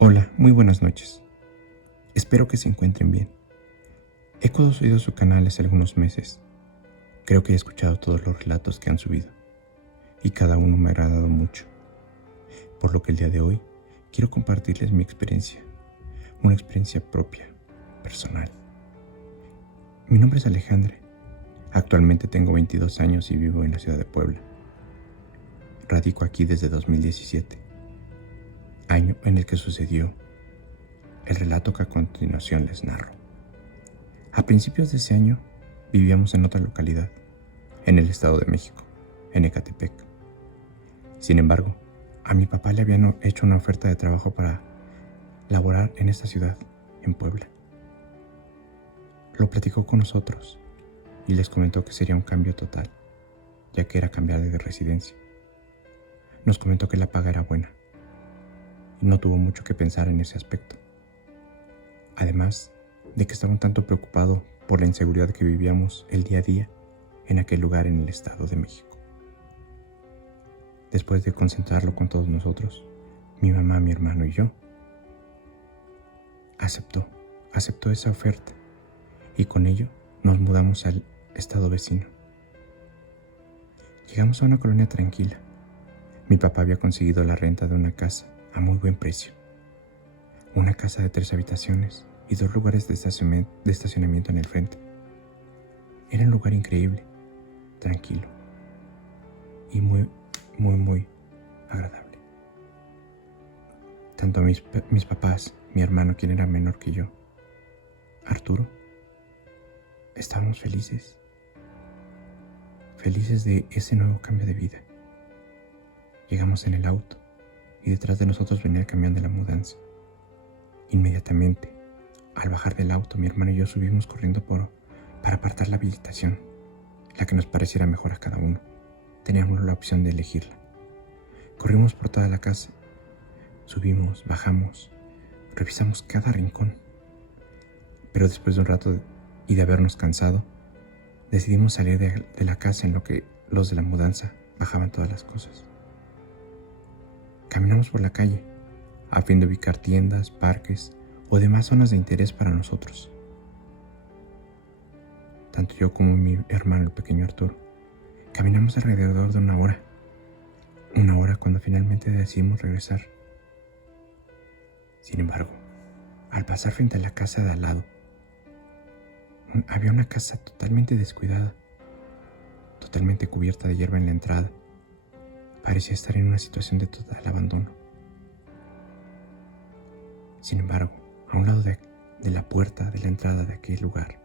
Hola, muy buenas noches. Espero que se encuentren bien. He conocido su canal hace algunos meses. Creo que he escuchado todos los relatos que han subido y cada uno me ha agradado mucho. Por lo que el día de hoy quiero compartirles mi experiencia, una experiencia propia, personal. Mi nombre es Alejandra. Actualmente tengo 22 años y vivo en la ciudad de Puebla. Radico aquí desde 2017, año en el que sucedió el relato que a continuación les narro. A principios de ese año vivíamos en otra localidad, en el Estado de México, en Ecatepec. Sin embargo, a mi papá le habían hecho una oferta de trabajo para laborar en esta ciudad, en Puebla. Lo platicó con nosotros y les comentó que sería un cambio total, ya que era cambiar de residencia. Nos comentó que la paga era buena y no tuvo mucho que pensar en ese aspecto. Además de que estaba un tanto preocupado por la inseguridad que vivíamos el día a día en aquel lugar en el Estado de México. Después de concentrarlo con todos nosotros, mi mamá, mi hermano y yo, aceptó esa oferta y con ello nos mudamos al estado vecino. Llegamos a una colonia tranquila. Mi papá había conseguido la renta de una casa a muy buen precio. Una casa de 3 habitaciones y 2 lugares de estacionamiento en el frente. Era un lugar increíble, tranquilo y muy agradable. Tanto mis papás, mi hermano, quien era menor que yo, Arturo, estábamos felices de ese nuevo cambio de vida. Llegamos en el auto y detrás de nosotros venía el camión de la mudanza. Inmediatamente, al bajar del auto, mi hermano y yo subimos corriendo para apartar la habitación, la que nos pareciera mejor a cada uno. Teníamos la opción de elegirla. Corrimos por toda la casa. Subimos, bajamos, revisamos cada rincón. Pero después de un rato y de habernos cansado, decidimos salir de la casa en lo que los de la mudanza bajaban todas las cosas. Caminamos por la calle, a fin de ubicar tiendas, parques o demás zonas de interés para nosotros. Tanto yo como mi hermano, el pequeño Arturo, caminamos alrededor de 1 hora. 1 hora cuando finalmente decidimos regresar. Sin embargo, al pasar frente a la casa de al lado, había una casa totalmente descuidada, totalmente cubierta de hierba en la entrada. Parecía estar en una situación de total abandono. Sin embargo, a un lado de la puerta de la entrada de aquel lugar,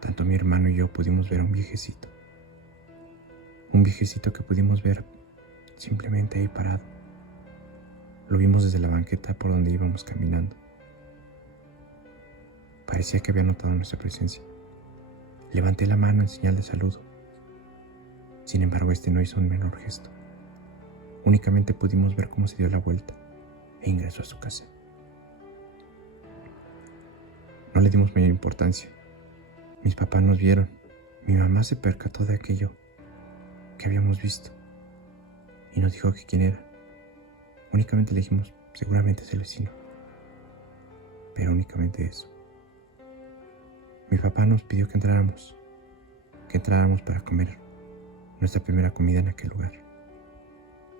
tanto mi hermano y yo pudimos ver a un viejecito que pudimos ver simplemente ahí parado. Lo vimos desde la banqueta por donde íbamos caminando. Parecía que había notado nuestra presencia. Levanté la mano en señal de saludo. Sin embargo, este no hizo un menor gesto. Únicamente pudimos ver cómo se dio la vuelta e ingresó a su casa. No le dimos mayor importancia. Mis papás nos vieron. Mi mamá se percató de aquello que habíamos visto y nos dijo que quién era. Únicamente le dijimos, seguramente es el vecino. Pero únicamente eso. Mi papá nos pidió que entráramos para comer nuestra primera comida en aquel lugar.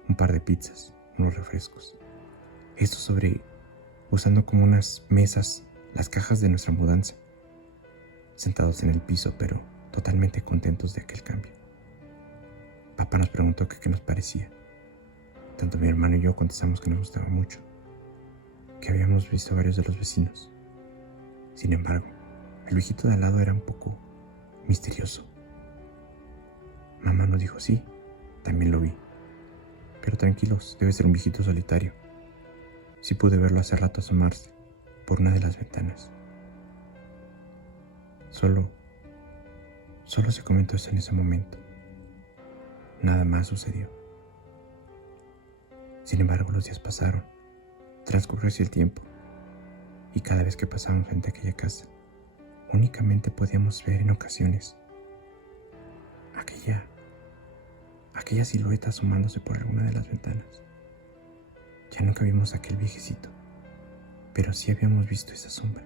Un par de pizzas, unos refrescos. Esto usando como unas mesas las cajas de nuestra mudanza. Sentados en el piso, pero totalmente contentos de aquel cambio. Papá nos preguntó qué nos parecía. Tanto mi hermano y yo contestamos que nos gustaba mucho, que habíamos visto a varios de los vecinos. Sin embargo, el viejito de al lado era un poco misterioso. Mamá nos dijo, sí, también lo vi. Pero tranquilos, debe ser un viejito solitario. Sí pude verlo hace rato asomarse por una de las ventanas. Solo se comentó eso en ese momento. Nada más sucedió. Sin embargo, los días pasaron. Transcurrió así el tiempo. Y cada vez que pasábamos frente a aquella casa, únicamente podíamos ver en ocasiones aquella silueta asomándose por alguna de las ventanas. Ya nunca vimos a aquel viejecito, pero sí habíamos visto esa sombra.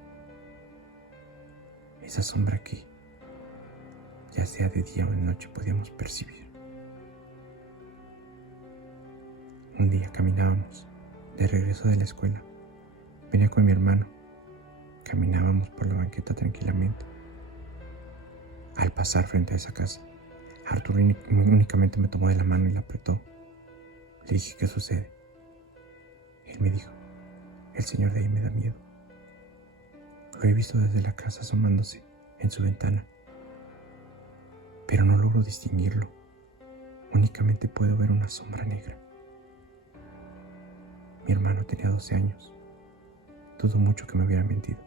Esa sombra que, ya sea de día o de noche, podíamos percibir. Un día caminábamos de regreso de la escuela. Venía con mi hermano. Caminábamos por la banqueta tranquilamente. Al pasar frente a esa casa, Arturo únicamente me tomó de la mano y la apretó. Le dije: ¿qué sucede? Él me dijo: el señor de ahí me da miedo. Lo he visto desde la casa asomándose en su ventana, pero no logro distinguirlo. Únicamente puedo ver una sombra negra. Mi hermano tenía 12 años. Dudo mucho que me hubiera mentido.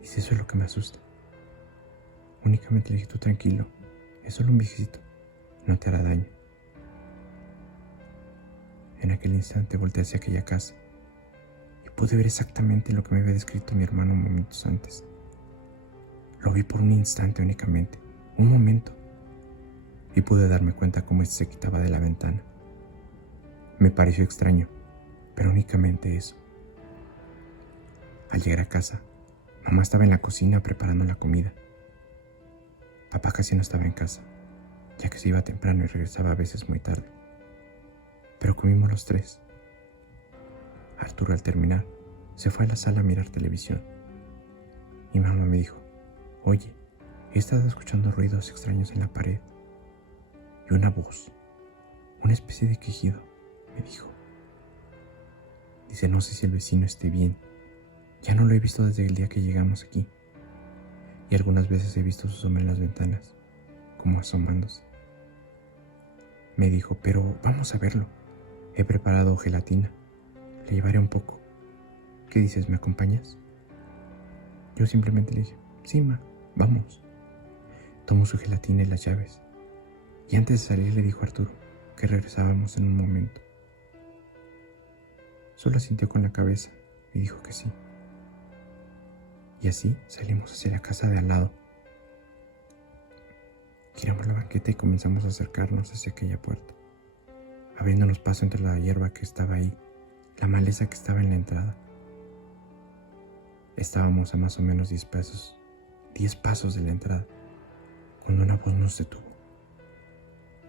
Dice: eso es lo que me asusta. Únicamente le dije: tú tranquilo, es solo un viejecito, no te hará daño. En aquel instante volteé hacia aquella casa y pude ver exactamente lo que me había descrito mi hermano momentos antes. Lo vi por un instante únicamente, un momento, y pude darme cuenta cómo éste se quitaba de la ventana. Me pareció extraño, pero únicamente eso. Al llegar a casa, mamá estaba en la cocina preparando la comida. Papá casi no estaba en casa, ya que se iba temprano y regresaba a veces muy tarde. Pero comimos los tres. Arturo, al terminar, se fue a la sala a mirar televisión. Mi mamá me dijo: oye, he estado escuchando ruidos extraños en la pared. Y una voz, una especie de quejido, me dijo. Dice: no sé si el vecino esté bien. Ya no lo he visto desde el día que llegamos aquí. Y algunas veces he visto su sombra en las ventanas, como asomándose. Me dijo: pero vamos a verlo. He preparado gelatina. Le llevaré un poco. ¿Qué dices? ¿Me acompañas? Yo simplemente le dije: sí, ma, vamos. Tomó su gelatina y las llaves. Y antes de salir le dijo a Arturo que regresábamos en un momento. Solo asintió con la cabeza y dijo que sí. Y así salimos hacia la casa de al lado. Giramos la banqueta y comenzamos a acercarnos hacia aquella puerta, abriéndonos paso entre la hierba que estaba ahí, la maleza que estaba en la entrada. Estábamos a más o menos 10 pasos de la entrada, cuando una voz nos detuvo.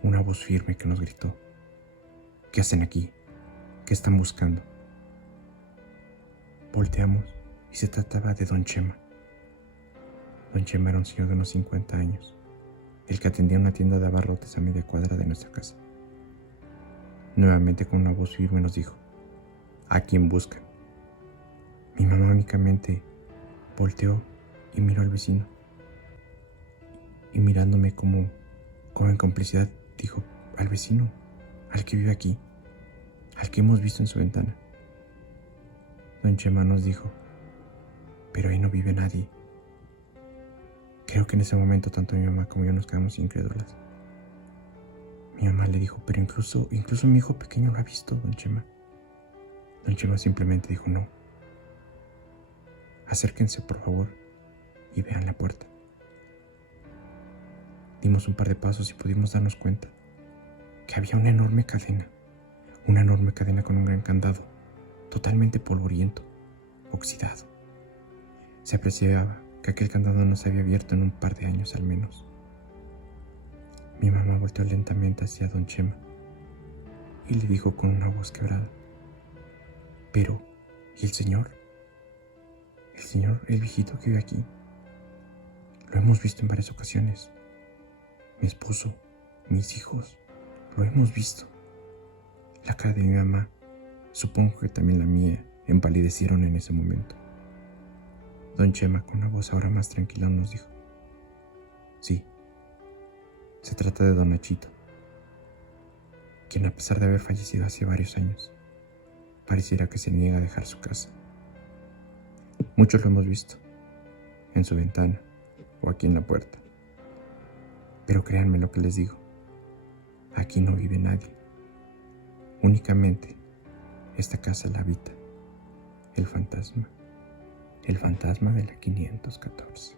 Una voz firme que nos gritó: ¿qué hacen aquí? ¿Qué están buscando? Volteamos y se trataba de don Chema. Don Chema era un señor de unos 50 años, el que atendía una tienda de abarrotes a media cuadra de nuestra casa. Nuevamente, con una voz firme, nos dijo: ¿a quién buscan? Mi mamá únicamente volteó y miró al vecino. Y mirándome como en complicidad, dijo: al vecino, al que vive aquí, al que hemos visto en su ventana. Don Chema nos dijo: pero ahí no vive nadie. Creo que en ese momento tanto mi mamá como yo nos quedamos incrédulas. Mi mamá le dijo: pero incluso mi hijo pequeño lo ha visto, don Chema. Don Chema simplemente dijo: no. Acérquense, por favor, y vean la puerta. Dimos un par de pasos y pudimos darnos cuenta que había una enorme cadena con un gran candado, totalmente polvoriento, oxidado. Se apreciaba que aquel candado no se había abierto en un par de años al menos. Mi mamá volteó lentamente hacia don Chema y le dijo con una voz quebrada: pero, ¿y el señor? El viejito que vive aquí. Lo hemos visto en varias ocasiones. Mi esposo, mis hijos, lo hemos visto. La cara de mi mamá, supongo que también la mía, empalidecieron en ese momento. Don Chema, con una voz ahora más tranquila, nos dijo: sí, se trata de don Nachito, quien, a pesar de haber fallecido hace varios años, pareciera que se niega a dejar su casa. Muchos lo hemos visto, en su ventana o aquí en la puerta. Pero créanme lo que les digo, aquí no vive nadie. Únicamente esta casa la habita el fantasma de la 514.